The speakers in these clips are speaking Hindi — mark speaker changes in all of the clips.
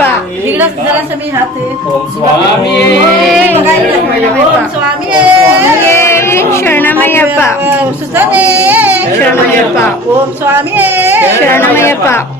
Speaker 1: Pak. Om dalam Om Swami
Speaker 2: Om Swami,
Speaker 3: Om suami. Om Pak. Om Swami Om Pak. Om Swami, suami. Om
Speaker 4: Pak.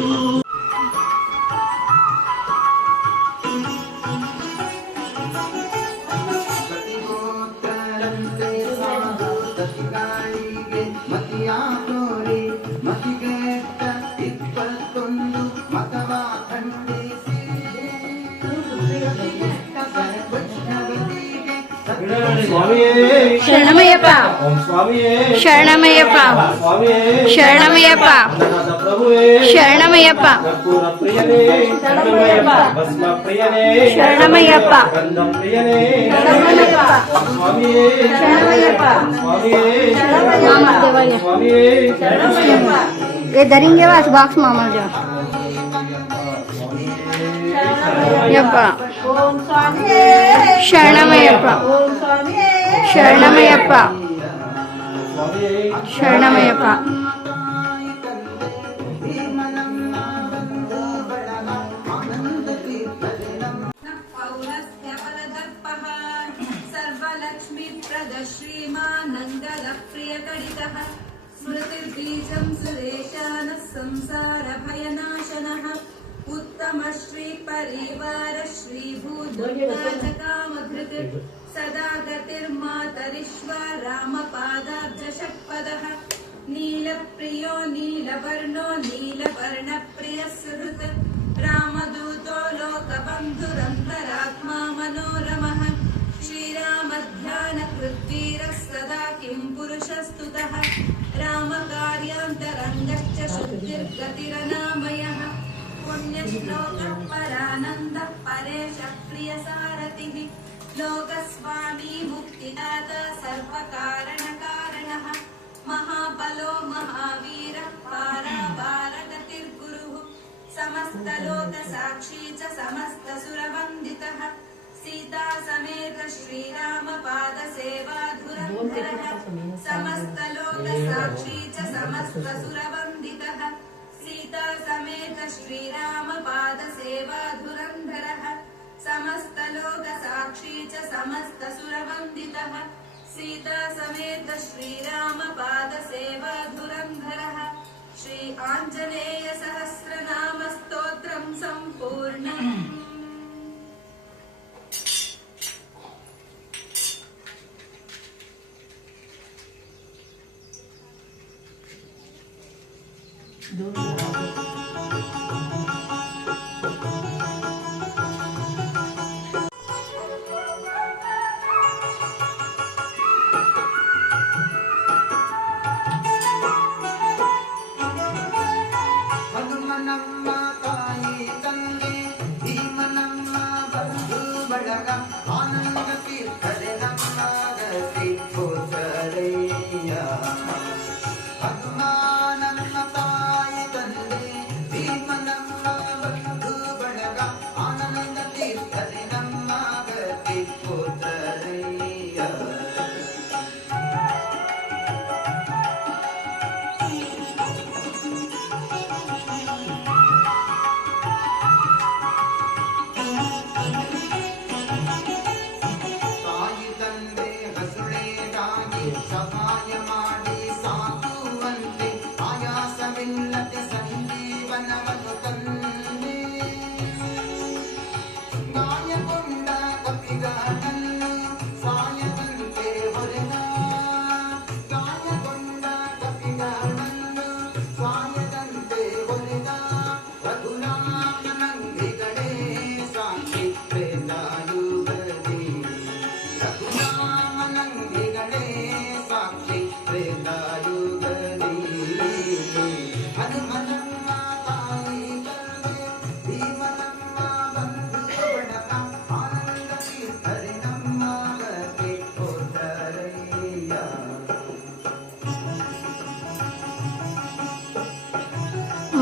Speaker 4: ಶರಣಮಯ್ಯಪ್ಪ
Speaker 1: ओम स्वामी ಶರಣಮಯ್ಯಪ್ಪ स्वामी
Speaker 4: ಶರಣಮಯ್ಯಪ್ಪ
Speaker 1: ಅನಾಥ ಪ್ರಭುವೇ
Speaker 4: ಶರಣಮಯ್ಯಪ್ಪ
Speaker 1: ಕರ್ಪೂರ ಪ್ರಿಯನೇ ಶರಣಮಯ್ಯಪ್ಪ ಭಸ್ಮ ಪ್ರಿಯನೇ ಶರಣಮಯ್ಯಪ್ಪ ಗಂಧ ಪ್ರಿಯನೇ ಶರಣಮಯ್ಯಪ್ಪ. ಸ್ವಾಮಿಯೇ
Speaker 3: ಶರಣಮಯ್ಯಪ್ಪ.
Speaker 1: ಸ್ವಾಮಿಯೇ
Speaker 3: ಮಾಮ
Speaker 4: ದೇವಯ್ಯ
Speaker 1: ಸ್ವಾಮಿಯೇ
Speaker 4: ये धरेंगे बस बॉक्स मामा जो
Speaker 3: ಯಪ್ಪ
Speaker 1: శరణమయ్యప్ప
Speaker 3: శరణమయ్యప్ప
Speaker 1: శరణమయ్యప్ప
Speaker 5: श्रीमानन्दलप्रियकरितः स्मृतिर्बीजं सुरेशानः संसारभयना श्रीपरिवार श्रीभूतकामधृत् सदा गतिर्मातरीश्वाम पादप नील प्रियो नील रामपादाब्जषट्पदः। नीलप्रियो नीलवर्णो नीलवर्णप्रियः। पुण्यश्लोकः परानन्दः परेशः प्रियसारथिः लोकस्वामी मुक्तिदाता सर्वकारणकारणः महाबलो महावीरः पारावारगतिर्गुरुः समस्तलोकसाक्षी च समस्तसुरवन्दितः सीता समेत श्रीरामपादसेवाधुरन्धरः समस्तलोकसाक्षी च समस्तसुरवन्दितः सीता समेत श्रीरामपादसेवाधुरन्धरः समस्त सुरबंधित सीता श्रीरामपादसेवाधुरन्धरः। श्री आञ्जनेयसहस्रनामस्तोत्रम् सम्पूर्णम् Thank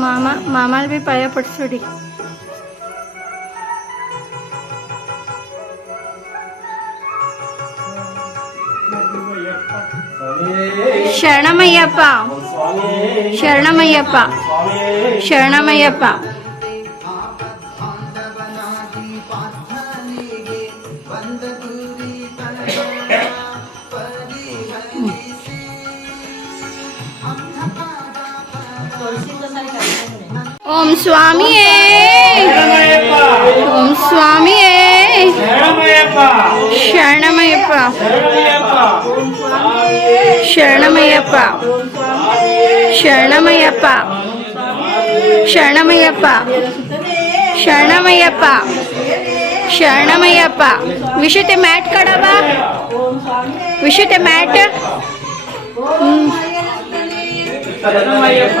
Speaker 4: ಮಾಮ ಮಾಮಲ್ ಭೀ ಪಾಯ ಪಡಿಸೋಡಿ
Speaker 5: ಶರಣಮಯ್ಯಪ್ಪ.
Speaker 1: ಶರಣಮಯ್ಯಪ್ಪ.
Speaker 6: ಶರಣಮಯ್ಯಪ್ಪ.
Speaker 5: ಓಂ ಸ್ವಾಮಿಯೇ
Speaker 3: ಓಂ ಸ್ವಾಮಿಯೇ. ಶರಣಮಯಪ್ಪ ಶರಣಮಯಪ್ಪ ಶರಣಮಯ್ಯಪ್ಪ. ಶರಣಮಯಪ್ಪ ಶರಣಮಯಪ್ಪ ಶರಣಮಯಪ್ಪ ವಿಶಿಟ
Speaker 5: ಮ್ಯಾಟ್ ಕಡವ.
Speaker 3: ವಿಶಿಟ ಮ್ಯಾಟ್. ಶರಣಮಯಪ್ಪ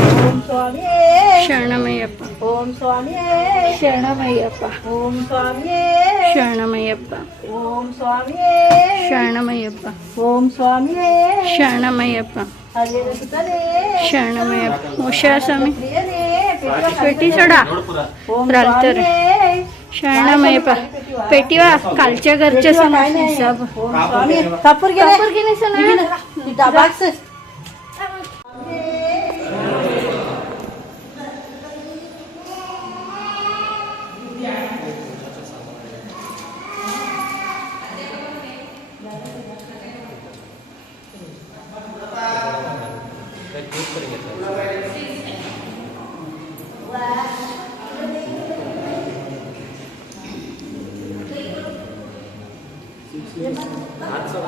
Speaker 5: ಶರಣಮಯ್ಯಪ್ಪ
Speaker 3: ಓಂ ಸ್ವಾಮಿ
Speaker 5: ಶರಣಮಯ್ಯಪ್ಪ
Speaker 3: ಓಂ ಸ್ವಾಮಿ
Speaker 5: ಶರಣಮಯ್ಯಪ್ಪ
Speaker 3: ಓಂ ಸ್ವಾಮಿ
Speaker 5: ಶರಣಮಯ್ಯಪ್ಪ
Speaker 3: ಓಂ ಸ್ವಾಮಿ
Speaker 5: ಶರಣಮಯ್ಯಪ್ಪ
Speaker 3: ಶರಣಮಯ್ಯಪ್ಪ ಹುಷಾರ್ ಸ್ವಾಮಿ ಪೆಟ್ಟಿ सोडा चालतं शरणमयप पेटी
Speaker 5: वा
Speaker 1: कालच्या
Speaker 3: घरच्या सण कापूर कापूर కల్చర్ ఖర్చు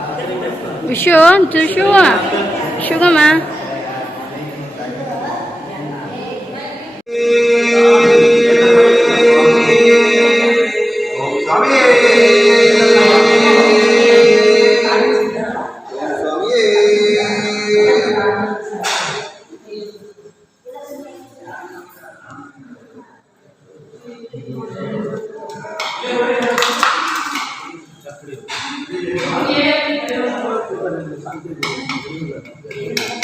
Speaker 3: సబ్
Speaker 4: ఓం స్వామి 个人的三件 el.